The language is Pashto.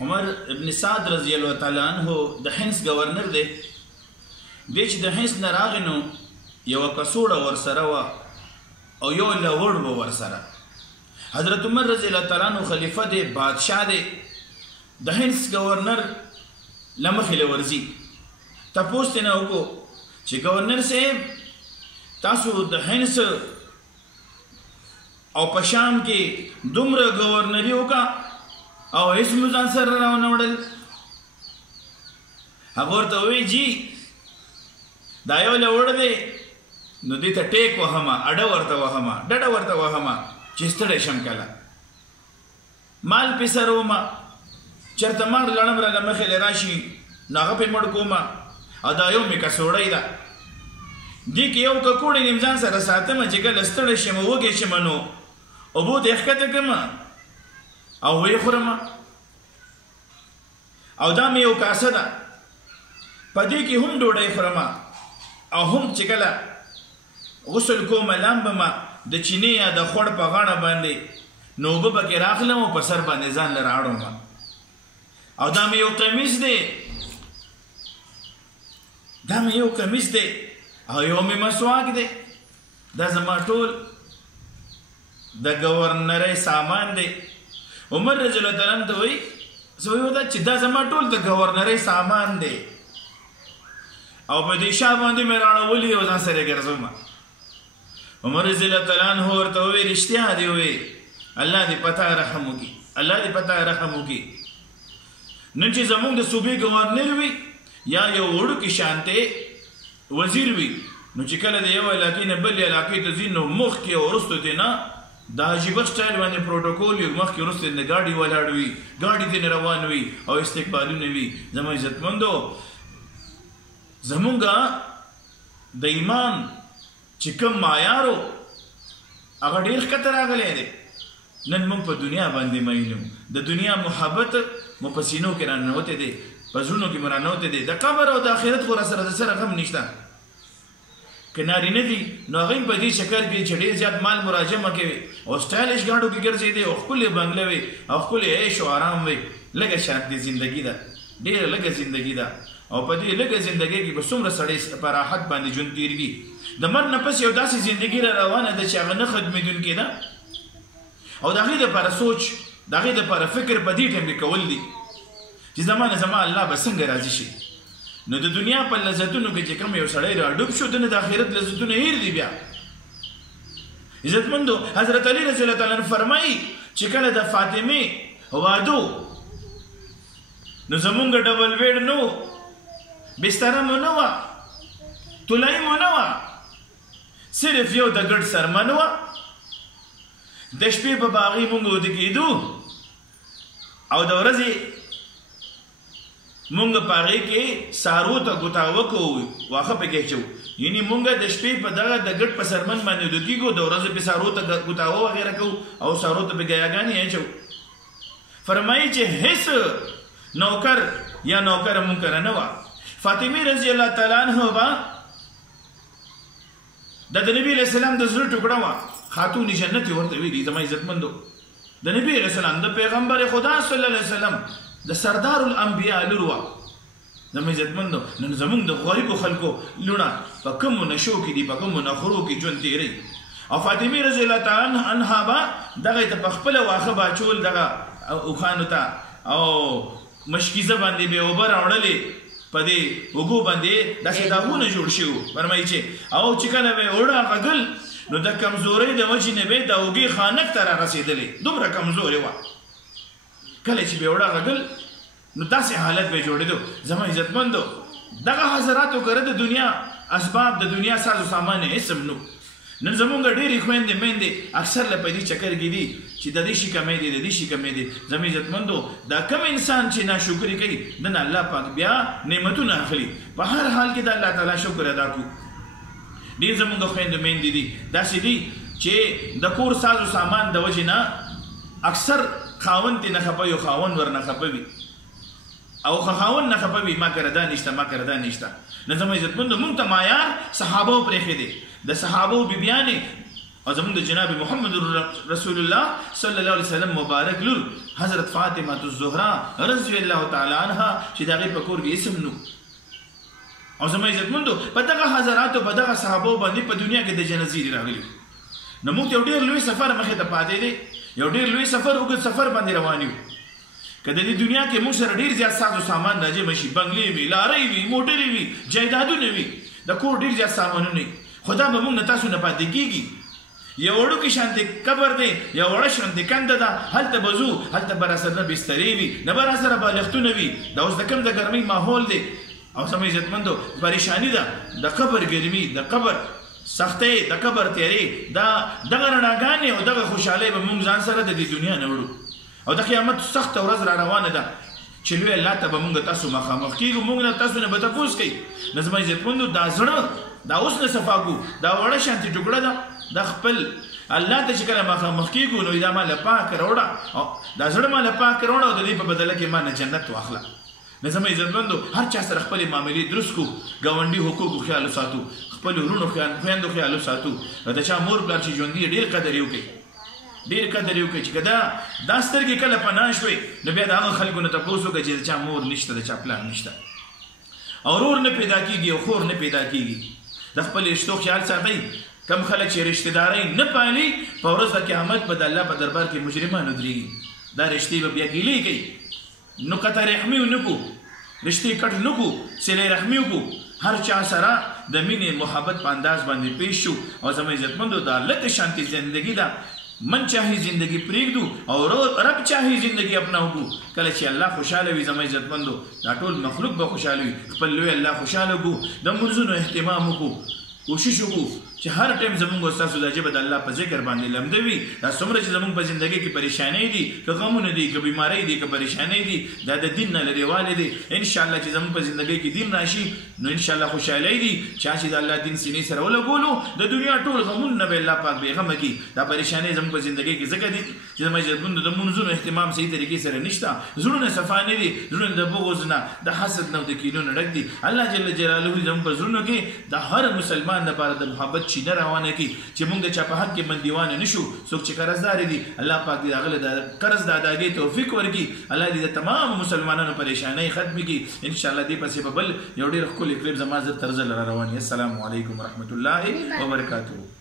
عمر ابن سعد رضی الله تعالی عنہ د حنس گورنر دی. دی چې د حنس نه راغی نو یوه کڅوړه ورسره وه او یو لوړ به ورسره. حضرت عمر رضی الله تعالی عنہ خلیفه دی، بادشاه دی، د حنس گورنر له مخې له ورځي. تپوس ترې نه وکړو چې گورنر صاحب تاسو د حنس او په شام کې دومره گورنري وکړه او هیڅ مو ځان سره راونه وړل. هغه ورته ووایي جي دا یو لوړ دی نو دې ته ټیک وهمه، اډه ورته وهمه، ډډه ورته وهمه چې ستړی شم کله. مال پې سره ومه، چېرته مار لړم راله مخې له راشي نو هغه پې مړ کومه او دا یو مې کڅوړی ده. دې کې یو ککوړی نیم ځان سره ساتمه چې کله ستړی شم وږی شم نو اوبو ته یې ښکته کړمه او ویې خورم. او دا مې یو کاسه ده په دې کې هم ډوډۍ خورم او هم چې کله غسل کومه لامبمه د چینې یا د خوړ په غاړه باندې نو اوبه پکې راخلم او په سر باندې ځان له راړم. او دا مې یو کمیس دی، دا مې یو کمیس دی او یو مې مسواک دی. دا زما ټول د ګورنرۍ سامان دی. عمر رضی الله تعالی عنہ ته وایي چې دا زما ټول د ګورنرۍ سامان دی او په دې شا باندې مې راړولي او ځان سره ګرځوم. عمر رضی الله تعالی عنہ ورته ووایي رښتیا دې وایي، الله دې پتا رحم وکړي، الله دې پتا رحم وکړي. نن چې زموږ د صوبې ګورنر وي یا یو وړوکی شانته وزیر وي نو چې کله د یو علاقې نه بل علاقې ته ځي نو مخکې او وروستو ته نه دا عجیبه سټایل باندې پروټوکول وي، مخکې وروسته نه ګاډي ولاړ وي، ګاډي ته روان وي او استقبالونه وي. زما عزتمندو زمونږ د ایمان چې کوم معیار هغه ډېر ښکته راغلی دی. نن موږ په دنیا باندې مین یو، د دنیا محبت مو په سینو کې راننوتی دی، په زړونو کې مو راننوتی دی. د قبر او د آخرت خو راسره د سره غم نشته. که نارینه دي نو هغه په دې شکل کې چې ډېر زیات مال مراجمه کوي او سټایلش ګاډو کې ګرځېدي او ښکلې بنګله وي او ښکلې عیش و آرام وي. لږه شانتي زندګي ده، ډېره لږه زندګي ده او په دې لږه زندګۍ کې به څومره سړی په راحت باندې ژوند تېرېږي. د مرګ نه پس یو داسې زندګي را روانه ده چې هغه نه ختمېدونکې ده او د هغې دپاره سوچ، د هغې دپاره فکر په دې ټایم کې کول دي چې زما الله به څنګه راضي شي. نو د دنیا په لذتونو کې چې کوم یو سړی راډوب شو د نه د آخرت لذتونه هیر دي. بیا عزتمندو حضرت علی رضی الله تعالی عنہ فرمایي چې کله د فاطمې وادو نو زمونږ ډبل بیډ نو، بستره مو نه وه، تولۍ مو نه وه، صرف یو د ګډ سرمن وه. د شپې په باغې مونږ وده کېدو او د ورځې مونږ په هغې کې سارو ته ګوتاوه کوو، واښه پکې اچوو. یعنې مونږ د شپې په دغه د ګډ په سرمن باندې وده کېږو، د ورځې پې سارو ته ګوتاوه وغیره کوو او سارو ته پې ګیاګانې اچوو. فرمایي چې هېڅ نوکر یا نوکره مونږ کره نه وه. فاطمه رضی الله تعالی عنها به د نبی علیه السلام د زړه ټوکړه وه، خاتون جنت یې ورته ویلي. زما عزتمندو د نبی علیه السلام د پیغمبر خدا صلی الله علیه وسلم د سردار الانبیاء لور وه. زما عزتمندو نن زمونږ د غریبو خلکو لوڼه په کومو نشو کې دي، په کومو نخرو کې ژوند تېروي. او فاطمه رضی الله تعالی عنها به دغه ته په خپله واښه به اچول دغه اوښانو ته او مشکیزه باندې به اوبه راوړلې، په دې اوږو باندې داسې داغونه جوړ شوي وو. فرمایي چې او چې کله به اوړه غږل نو د کمزورۍ د وجې نه به د اوږې خانک ته رارسېدلې، دومره کمزورې وه. کله چې به اوړه غږل نو داسې حالت به جوړېدو. زما عزتمندو دغه حضراتو کره د دنیا اسباب، د دنیا سازو سامان هېڅ هم نو. نن زمونږ ډېرې خویندې میندې اکثر له په دې چکر کې دي چې د دې شي کمی دی، د دې شي کمی دی. زما عزتمندو دا کوم انسان چې ناشکري کوي د نه الله پاک بیا نعمتونه اخلي. په هر حال کې د الله تعالی شکر ادا کړو. ډېر زمونږ خویندې میندې دي داسې دي چې د کور سازو سامان د وجې نه اکثر خاوند ترې نه خفه وي او خاوند ورنه خفه وي او خاوند نه خفه وي، ما کره دا نشته، ما کره دا نشته. نو زما عزتمندو مونږ ته معیار صحابو پرېښی دی. د صحابو بیبیانې او زمونږ د جناب محمد رسول الله صلی الله علیه وسلم مبارک لور حضرت فاطمه الزهرا رضی الله تعالی عنها چې دغه په کور کې اسم نو او زموږ عزتمندو په دغه حضراتو په دغه صحابه باندې په دنیا کې د جنازې راغلي نو موږ یو ډېر لوی سفر مخې ته پاتې دی یو ډېر لوی سفر وګت سفر باندې روان یو کله د دنیا کې موږ سره ډېر زیات ساز سامان راځي مشي بنگلې وی لارې وی موټرې وی جایدادونه وی د کور ډېر زیات سامانونه خدا به موږ تاسو نه پاتې کیږي یو وړو کې شانتي قبر دی یو وړه شانتي کنده ده هلته بزو هلته بر سره بسترې وی نه بر سره بالښتونه وی دا اوس د کم د ګرمۍ ماحول دی او سمې عزتمندو پریشانی ده د قبر ګرمي د قبر سختي د قبر تیری دا دغه رڼاګانې او دغه خوشاله به موږ ځان سره د دې دنیا نه وړو او د قیامت سخت ورځ را روانه ده چې لوی الله ته به موږ تاسو مخامخ کیږو موږ نه تاسو نه به تاسو کوي نظم عزتمندو دا زړه دا اوس نه صفاګو دا وړه شانتي ټوکړه ده د خپل الله ته چې کله مخامخ کیږو نو دا مال پاک راوړه او دا زړه مال پاک راوړه او د دې په بدله کې ما نه جنت واخله نظم عزتمندو هر چا سره خپل معاملې درست کو ګاونډي حقوق خیال ساتو خپل ورونو خويندو خیال ساتو د چا مور بلار چې ژوندۍ ډېر قدر یو کوي ډېر قدر یو کوي چې کدا دا سترګې کله پناه شوي نو بیا د هغه خلکو نه تپوس وکړه چې د چا مور نشته د چا پلار نشته او ورور نه پیدا کیږي او خور نه پیدا کیږي د خپل رشتو خیال ساتئ کم خلک چې رشتہ داري نه پالي په ورځ د قیامت په الله په دربار کې مجرمان ودرېږي دا رشتې به بیا ګیلې کوي نو کته رحمي ونکو رشتې کټ نکو سلې رحمي وکړو هر چا سره د مینې محبت په انداز باندې پیش شو او زموږ عزتمندو دا لکه شانتي زندگی دا من چاہی زندگی پریږدو او رب چاہی زندگی اپناو کله چې الله خوشاله وي زموږ عزتمندو دا ټول مخلوق به خوشاله وي خپل لوی الله خوشاله کو د منځونو اهتمام وکړو کوشش وکړو چې هر ټیم زمونږ استاد د جبه د الله په ذکر باندې لمدوي دا څومره چې زمونږ په ژوندۍ کې پریشانې دي که غمونه دي که بیماری دي که پریشانې دي دا د دین نه لريواله دي ان شاء الله چې زمونږ په ژوندۍ کې دین راشي نو ان شاء الله خوشاله دي چې د الله دین سینې سره ولګولو د دنیا ټول غمونه به الله پاک به غم کوي دا پریشانې زمونږ په ژوندۍ کې ځکه دي چې زمونږ د منځونو اهتمام صحیح طریقې سره نشته زړونه صفانه دي زړونه د بغض نه د حسد نه د کینو نه ډک دي الله جل جلاله زموږ په زړونو کې د هر مسلمان لپاره د محبت چینه روانه کی چې موږ د چا په حق کې بندیوان نشو څوک چې قرضدار دي الله پاک دې هغه د قرض د اداګۍ توفیق ورکړي الله دې د تمام مسلمانانو پریشانای ختم کړي ان شاء الله دې پسې په بل یو ډېر ښکلی کلیپ زما زر طرز رواني السلام علیکم ورحمت الله وبرکاته